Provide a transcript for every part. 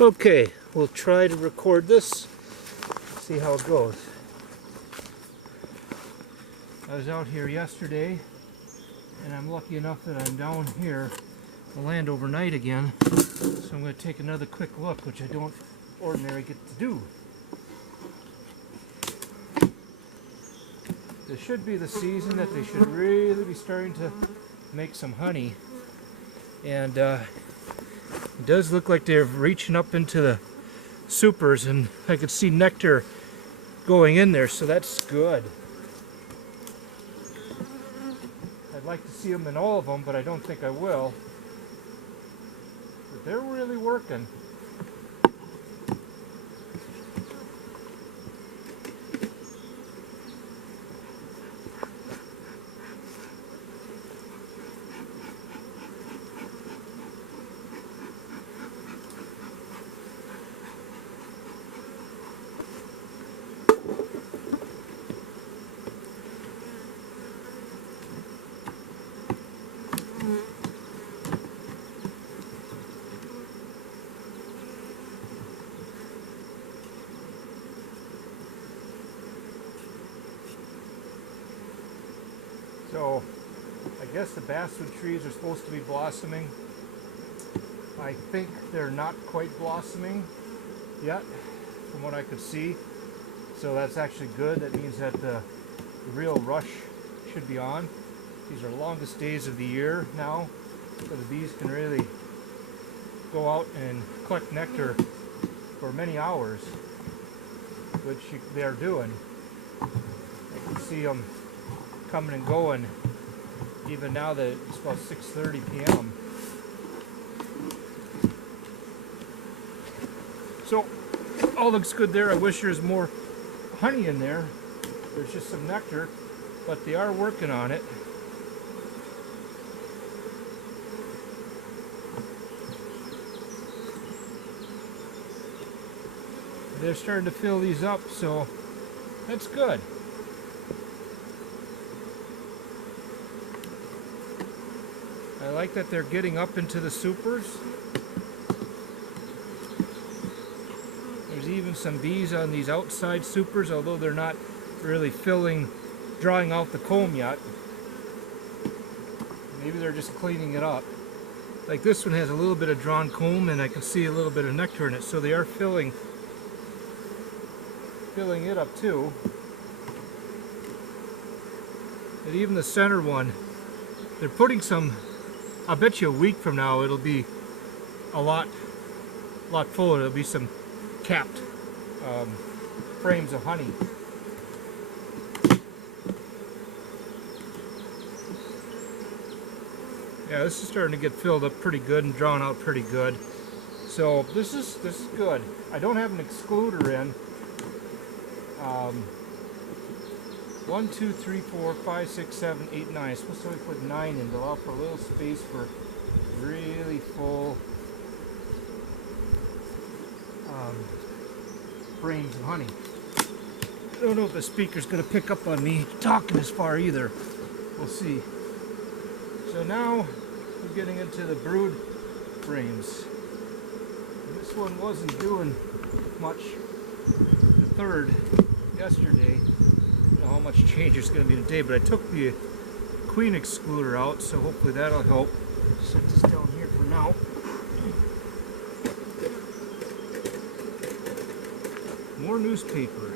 Okay, we'll try to record this, see how it goes. I was out here yesterday, and I'm lucky enough that I'm down here to land overnight again. So I'm going to take another quick look, which I don't ordinarily get to do. This should be the season that they should really be starting to make some honey. And it does look like they're reaching up into the supers, and I could see nectar going in there, so that's good. I'd like to see them in all of them, but I don't think I will. But they're really working. So, I guess the basswood trees are supposed to be blossoming. I think they're not quite blossoming yet, from what I could see. So that's actually good. That means that the real rush should be on. These are longest days of the year now, so the bees can really go out and collect nectar for many hours, which they are doing. You can see them coming and going even now that it's about 6:30 p.m. So all looks good there. I wish there's more honey in there. There's just some nectar, but they are working on it. They're starting to fill these up, so that's good. I like that they're getting up into the supers. There's even some bees on these outside supers, although they're not really drawing out the comb yet. Maybe they're just cleaning it up. Like this one has a little bit of drawn comb, and I can see a little bit of nectar in it, so they are filling it up too. And even the center one, they're putting some, I bet you a week from now it'll be a lot fuller. There'll be some capped frames of honey. Yeah, this is starting to get filled up pretty good and drawn out pretty good. So this is good. I don't have an excluder in. 1, 2, 3, 4, 5, 6, 7, 8, 9. I'm supposed to only put 9 in to allow for a little space for really full frames of honey. I don't know if the speaker's going to pick up on me talking this far either. We'll see. So now we're getting into the brood frames. And this one wasn't doing much. The third yesterday. I don't know how much change there's going to be today, but I took the queen excluder out, so hopefully that'll help. Set this down here for now. More newspaper.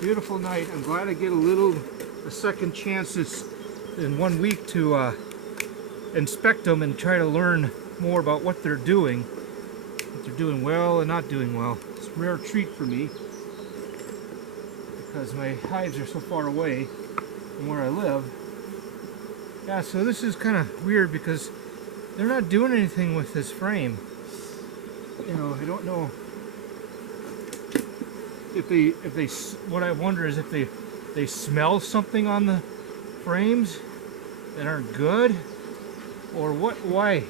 Beautiful night. I'm glad I get a second chance in 1 week to inspect them and try to learn more about what they're doing. If they're doing well and not doing well. It's a rare treat for me because my hives are so far away from where I live. Yeah, so this is kind of weird because they're not doing anything with this frame. You know, I don't know if they what I wonder is if they smell something on the frames that aren't good, or why?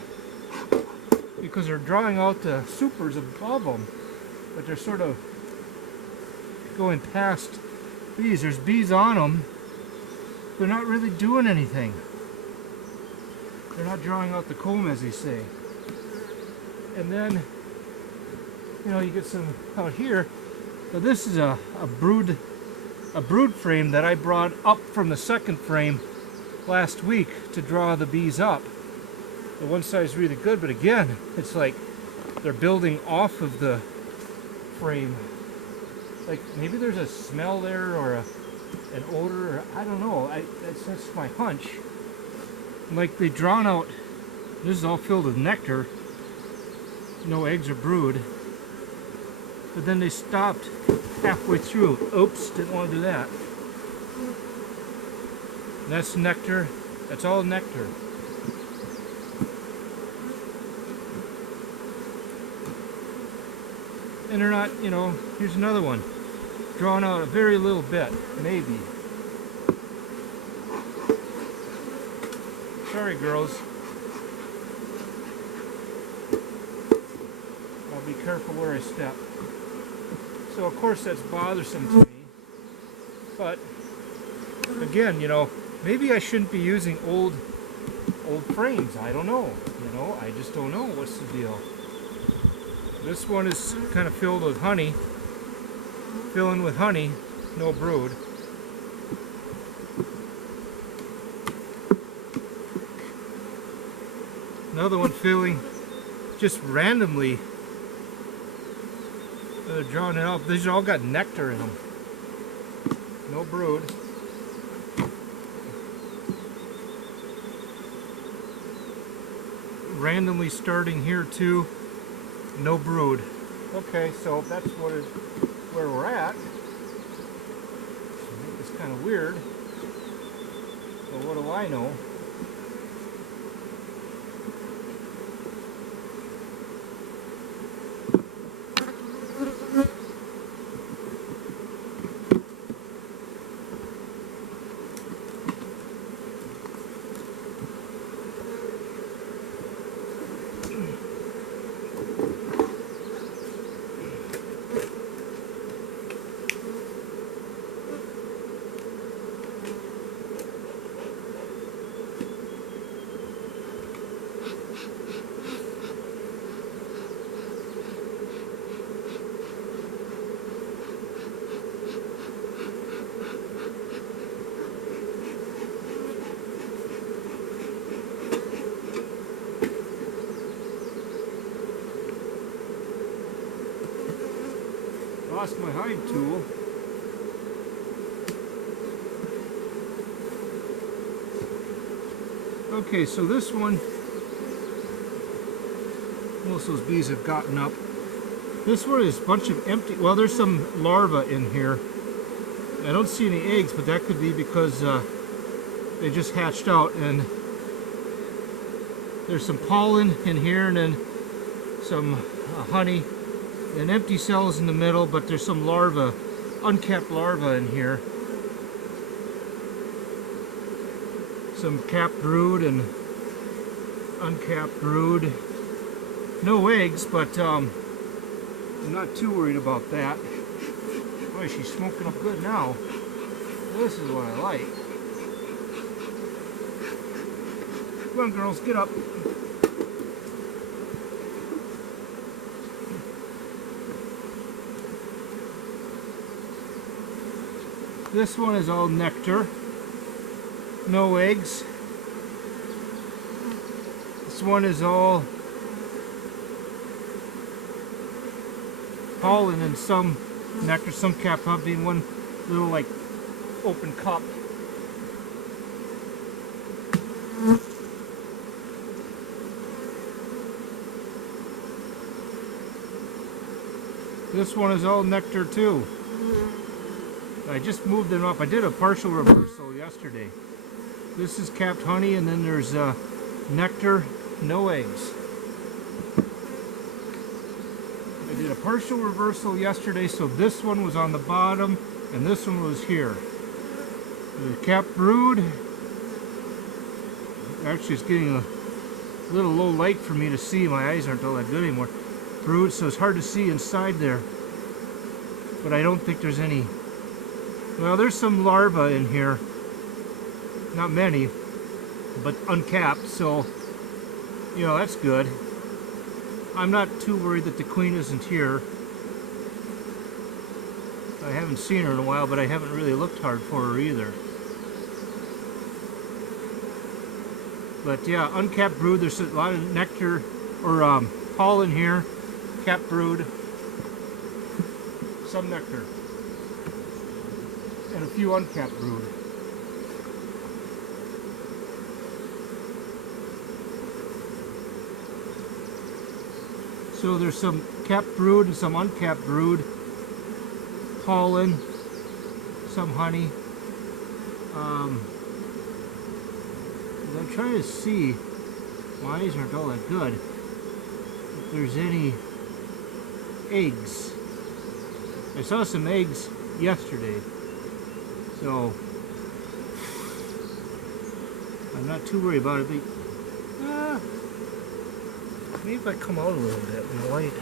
Because they're drawing out the supers above them, but they're sort of going past bees. There's bees on them. They're not really doing anything. They're not drawing out the comb, as they say. And then, you know, you get some out here. Now this is a brood frame that I brought up from the second frame last week to draw the bees up. The one side's really good, but again, it's like they're building off of the frame. Like maybe there's a smell there or an odor, or I don't know. That's my hunch. Like they drawn out, this is all filled with nectar. No eggs or brood. But then they stopped halfway through. Oops, didn't want to do that. And that's nectar. That's all nectar. And they're not, you know, here's another one. Drawn out a very little bit, maybe. Sorry, girls. I'll be careful where I step. So of course that's bothersome to me. But again, you know, maybe I shouldn't be using old frames. I don't know. You know, I just don't know what's the deal. This one is kind of filled with honey. Filling with honey, no brood. Another one filling just randomly. They're drawing it out. These all got nectar in them. No brood. Randomly starting here too. No brood. Okay, so that's where we're at. It's kind of weird. But what do I know? Lost my hive tool. Okay, so this one, most of those bees have gotten up. This one is a bunch of empty, well, there's some larvae in here. I don't see any eggs, but that could be because they just hatched out, and there's some pollen in here and then some honey. And empty cells in the middle, but there's some larvae, uncapped larvae in here. Some capped brood and uncapped brood. No eggs, but I'm not too worried about that. Boy, she's smoking up good now. This is what I like. Come on, girls, get up. This one is all nectar, no eggs. This one is all pollen and some nectar, some capped honey, one little like open cup. This one is all nectar too. I just moved them up. I did a partial reversal yesterday. This is capped honey, and then there's nectar, no eggs. I did a partial reversal yesterday, so this one was on the bottom, and this one was here. The capped brood. Actually, it's getting a little low light for me to see. My eyes aren't all that good anymore. Brood, so it's hard to see inside there. But I don't think there's any Well, there's some larvae in here. Not many, but uncapped, so, you know, that's good. I'm not too worried that the queen isn't here. I haven't seen her in a while, but I haven't really looked hard for her either. But yeah, uncapped brood. There's a lot of nectar or pollen here. Capped brood. Some nectar. And a few uncapped brood. So there's some capped brood and some uncapped brood. Pollen. Some honey. I'm trying to see, my eyes aren't all that good, if there's any eggs. I saw some eggs yesterday, so I'm not too worried about it, but maybe if I come out a little bit in the light.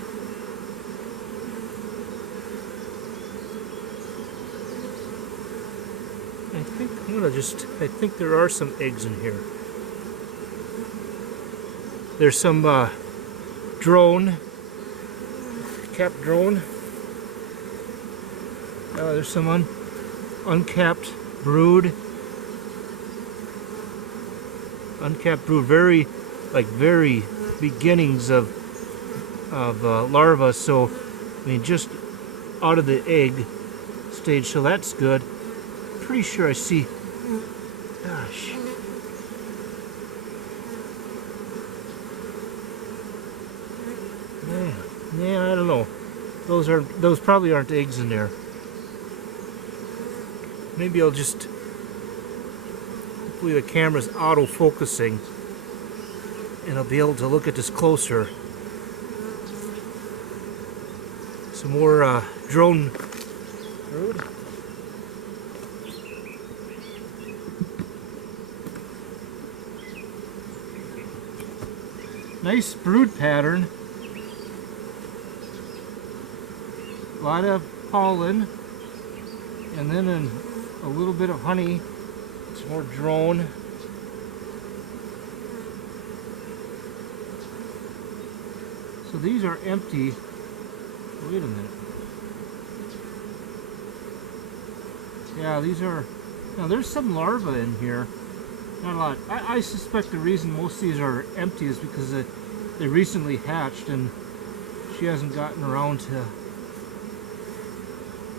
I think there are some eggs in here. There's some drone, capped drone. There's some uncapped brood. Uncapped brood, very beginnings of larvae. So, I mean, just out of the egg stage. So that's good. Pretty sure I see. Gosh. Yeah, I don't know. Those probably aren't eggs in there. Maybe I'll just, hopefully the camera's auto-focusing and I'll be able to look at this closer. Some more drone brood. Nice brood pattern. A lot of pollen, and then a little bit of honey. Some more drone. So these are empty. Wait a minute. Yeah, these are. Now there's some larvae in here. Not a lot. I suspect the reason most of these are empty is because they recently hatched and she hasn't gotten around to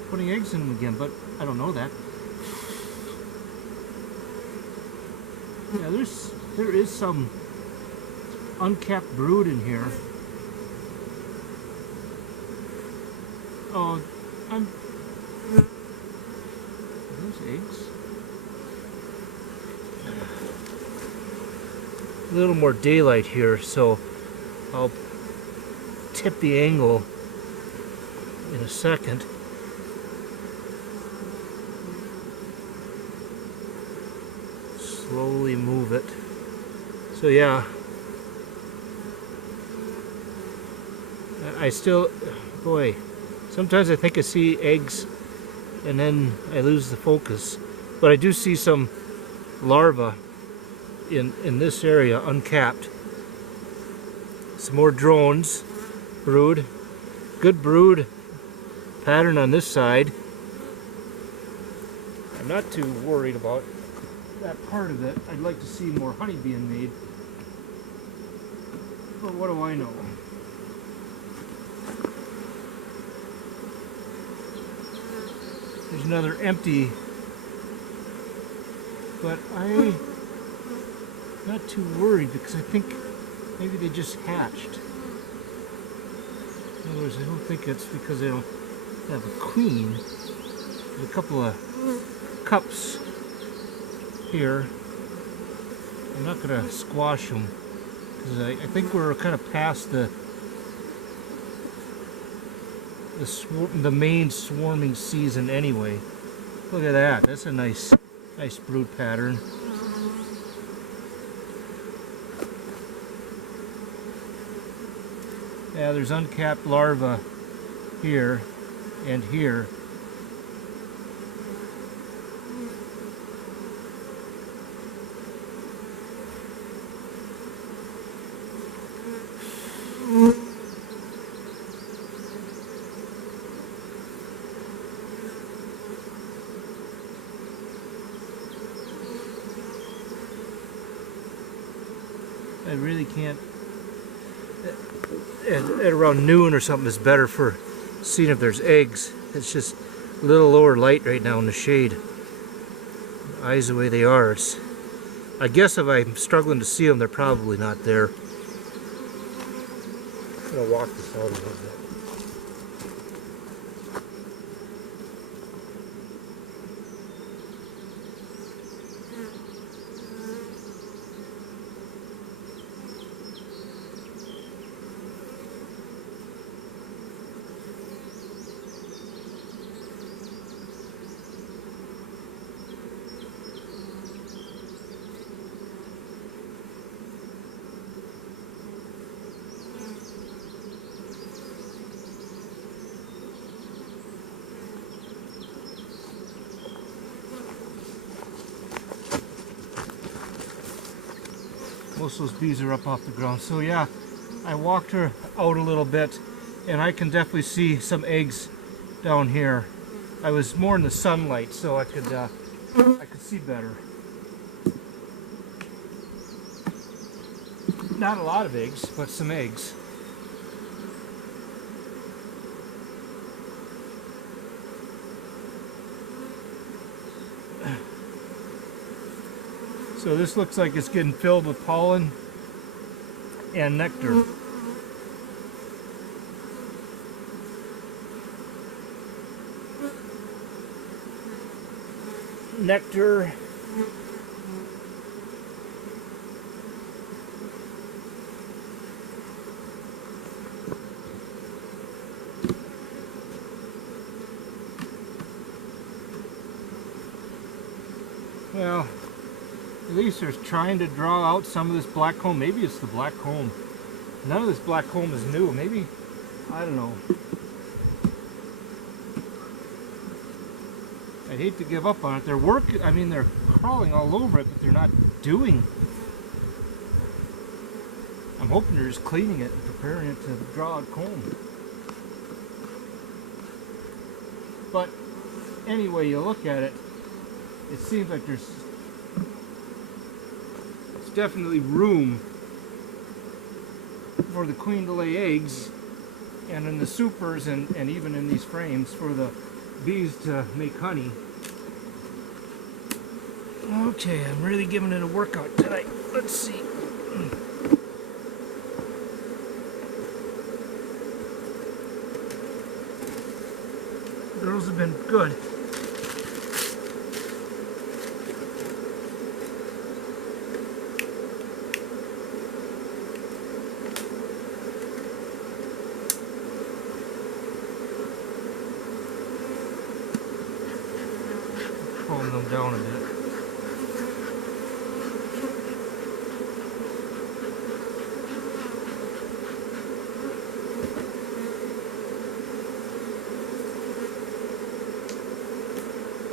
putting eggs in them again, but I don't know that. Yeah, there is some uncapped brood in here. Oh, are those eggs? A little more daylight here, so I'll tip the angle in a second. Slowly move it. So yeah, I still, boy, sometimes I think I see eggs and then I lose the focus, but I do see some larvae in this area, uncapped. Some more drones, brood, good brood pattern on this side. I'm not too worried about that part of it. I'd like to see more honey being made, but what do I know? There's another empty, but I'm not too worried because I think maybe they just hatched. In other words, I don't think it's because they don't have a queen. There's a couple of cups here. I'm not going to squash them because I think we're kind of past the main swarming season anyway. Look at that. That's a nice brood pattern. Yeah, there's uncapped larvae here and here. I really can't. At around noon or something is better for seeing if there's eggs. It's just a little lower light right now in the shade. Eyes the way they are. I guess if I'm struggling to see them, they're probably not there. I'm gonna walk this out a little bit. Most of those bees are up off the ground. So yeah, I walked her out a little bit and I can definitely see some eggs down here. I was more in the sunlight so I could see better. Not a lot of eggs, but some eggs. So this looks like it's getting filled with pollen and nectar. Nectar. Well, at least they're trying to draw out some of this black comb. Maybe it's the black comb. None of this black comb is new. Maybe, I don't know. I'd hate to give up on it. They're working, I mean, they're crawling all over it, but they're not doing. I'm hoping they're just cleaning it and preparing it to draw out comb. But anyway you look at it, it seems like there's definitely room for the queen to lay eggs, and in the supers and even in these frames for the bees to make honey. Okay, I'm really giving it a workout tonight. Let's see. Girls have been good. Calm them down a bit.